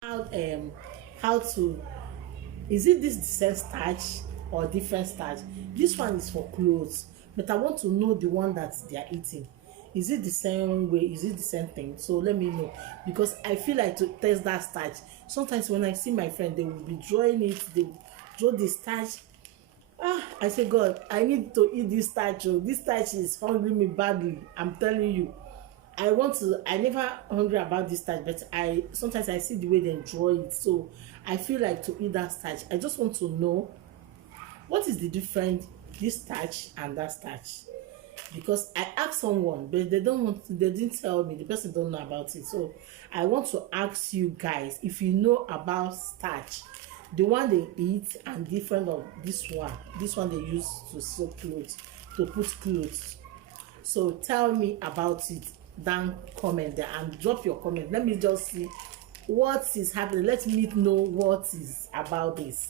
How to, is it this the same starch or different starch? This one is for clothes, but I want to know the one that they are eating. Is it the same way? Is it the same thing? So let me know, because I feel like to test that starch. Sometimes when I see my friend, they will be drawing it, they will draw the starch. I say, God, I need to eat this starch. Oh, this starch is hungry me badly. I'm telling you. I never hungry about this starch, but I sometimes I see the way they draw it. So I feel like to eat that starch. I just want to know what is the difference this starch and that starch. Because I asked someone, but they didn't tell me, the person don't know about it. So I want to ask you guys if you know about starch, the one they eat, and different of this one they use to sew clothes, to put clothes. So tell me about it down comment there and drop your comment. Let me just see what is happening. Let me know what is about this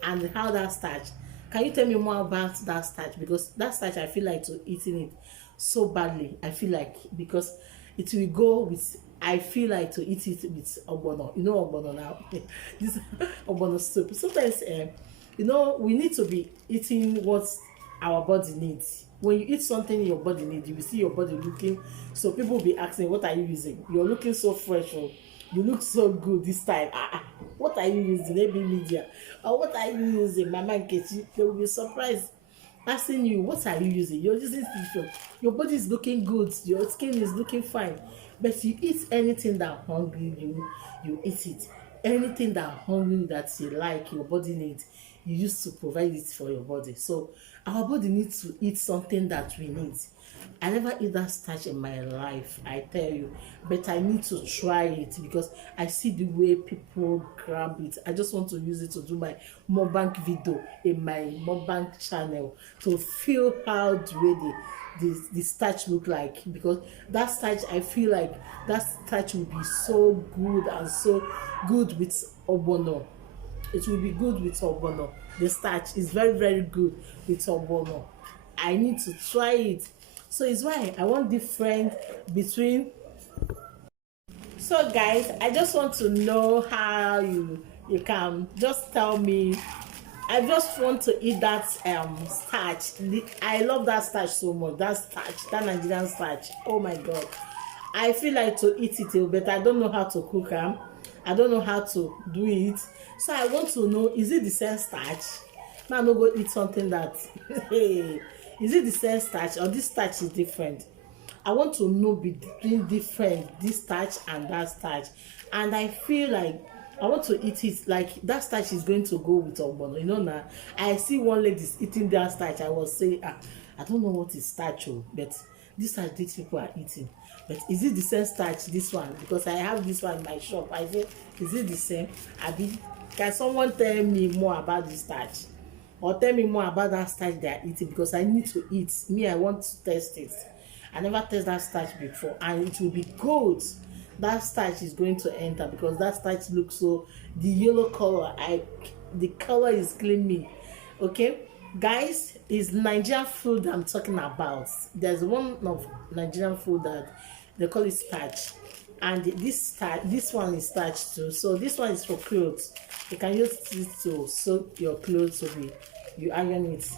and how that starch. Can you tell me more about that starch? Because that starch, I feel like to eating it so badly. I feel like, because it will go with, I feel like to eat it with ogbono. You know ogbono now. This ogbono soup. Sometimes we need to be eating what our body needs. When you eat something your body needs, you will see your body looking, so people will be asking, what are you using? You're looking so fresh. Oh, you look so good this time. What are you using? Maybe media. Or what are you using? Mama Nkechi, they will be surprised asking you, what are you using? You're using tissue. Your body is looking good, your skin is looking fine, but you eat anything that hungry you eat it. Anything that hungry that you like, your body needs, you used to provide it for your body. So our body needs to eat something that we need. I never eat that starch in my life, I tell you, but I need to try it because I see the way people grab it. I just want to use it to do my mukbang video in my mukbang channel, to feel how the way the starch look like, because that starch, I feel like that starch will be so good, and so good with ogbono. It will be good with ogbono. The starch is very, very good with ogbono. I need to try it. So it's why I want different between. So guys, I just want to know how you can just tell me. I just want to eat that starch. I love that starch so much. That starch, that Nigerian starch. Oh my God, I feel like to eat it, but I don't know how to cook them. I don't know how to do it. So I want to know, is it the same starch? Now I'm not going to eat something that hey, is it the same starch or this starch is different? I want to know between different this starch and that starch, and I feel like I want to eat it like that starch is going to go with ogbono. You know now, I see one lady eating that starch. I was saying, I don't know what is starch, but this starch these people are eating. But is it the same starch, this one? Because I have this one in my shop. I say, is it the same? Can someone tell me more about this starch? Or tell me more about that starch they are eating, because I need to eat. Me, I want to test it. I never tasted that starch before, and it will be good. That starch is going to enter, because that starch looks so, the yellow color, the color is gleaming. Okay, guys, is Nigerian food I'm talking about. There's one of Nigerian food that they call it starch, and this one is starch too. So this one is for clothes. You can use it to soak your clothes, so you iron it.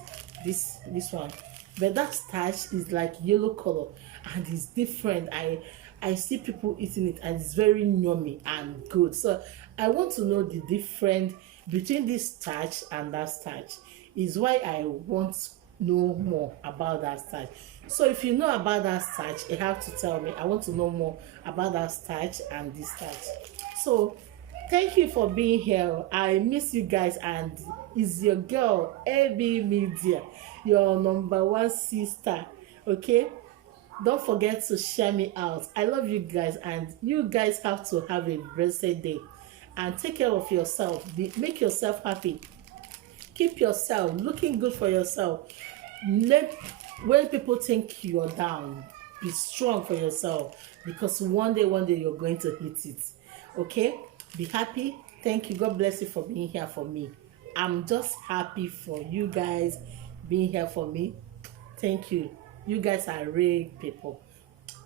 This one, but that starch is like yellow color, and it's different. I see people eating it, and it's very yummy and good. So I want to know the difference between this starch and that starch. Is why I want to know more about that starch. So if you know about that starch, you have to tell me. I want to know more about that starch and this starch. So thank you for being here. I miss you guys, and it's your girl AB Media, your number one sister. Okay, don't forget to share me out. I love you guys, and you guys have to have a blessed day, and take care of yourself. Make yourself happy. Keep yourself looking good for yourself. When people think you're down, be strong for yourself, because one day you're going to hit it. Okay, be happy. Thank you. God bless you for being here for me. I'm just happy for you guys being here for me. Thank you. You guys are real people.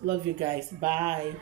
Love you guys. Bye.